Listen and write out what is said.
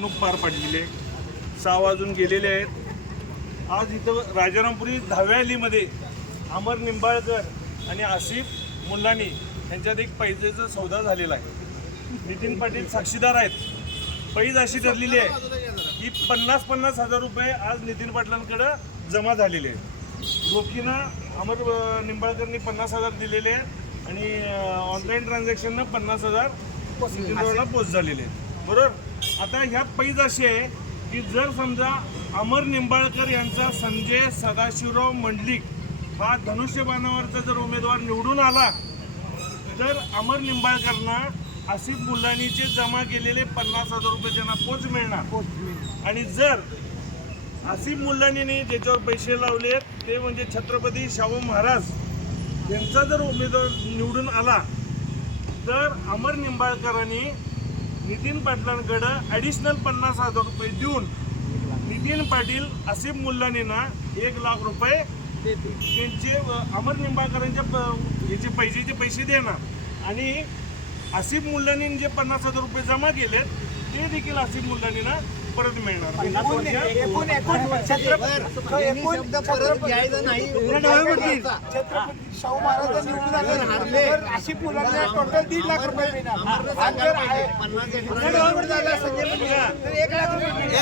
निवडणूक पार पडलेली आहे. सहा वाजून गेलेले आहेत. आज इथं राजारामपुरी दहाव्या अलीमध्ये अमर निंबाळकर आणि आसिफ मुल्लानी यांच्यात एक पैजेचा सौदा झालेला आहे. नितीन पाटील साक्षीदार आहेत. पैज अशी ठरलेली आहे की पन्नास पन्नास हजार रुपये आज नितीन पाटलांकडं जमा झालेले आहेत. रोखीनं अमर निंबाळकरनी पन्नास हजार दिलेले आहेत आणि ऑनलाईन ट्रान्झॅक्शननं पन्नास हजार नितीन पोस्ट झालेले आहेत. बरोबर? आता ह्या पैज अशी आहे की जर समजा अमर निंबाळकर यांचा संजय सदाशिवराव मंडलिक हा धनुष्यबाणावरचा जर उमेदवार निवडून आला तर अमर निंबाळकरना आसिफ मुलानीचे जमा केलेले पन्नास हजार रुपये त्यांना पोच मिळणार. आणि जर आसिफ मुल्लानीने ज्याच्यावर पैसे लावले ते म्हणजे छत्रपती शाहू महाराज यांचा जर उमेदवार निवडून आला तर अमर निंबाळकरांनी नितीन पाटलांकडं ॲडिशनल पन्नास हजार रुपये देऊन नितीन पाटील आसिफ मुल्लानींना एक लाख रुपये त्यांचे अमर निंबाळकरांच्या प- याचे पैशाचे पैसे देणार. आणि आसिफ मुल्लानी जे पन्नास हजार रुपये जमा केलेत ते देखील आसिफ मुल्लानीना परत मिळणार. शाहू महाराज निवडून अशी मुलांना टोटल दीड लाख रुपये एक लाख रुपये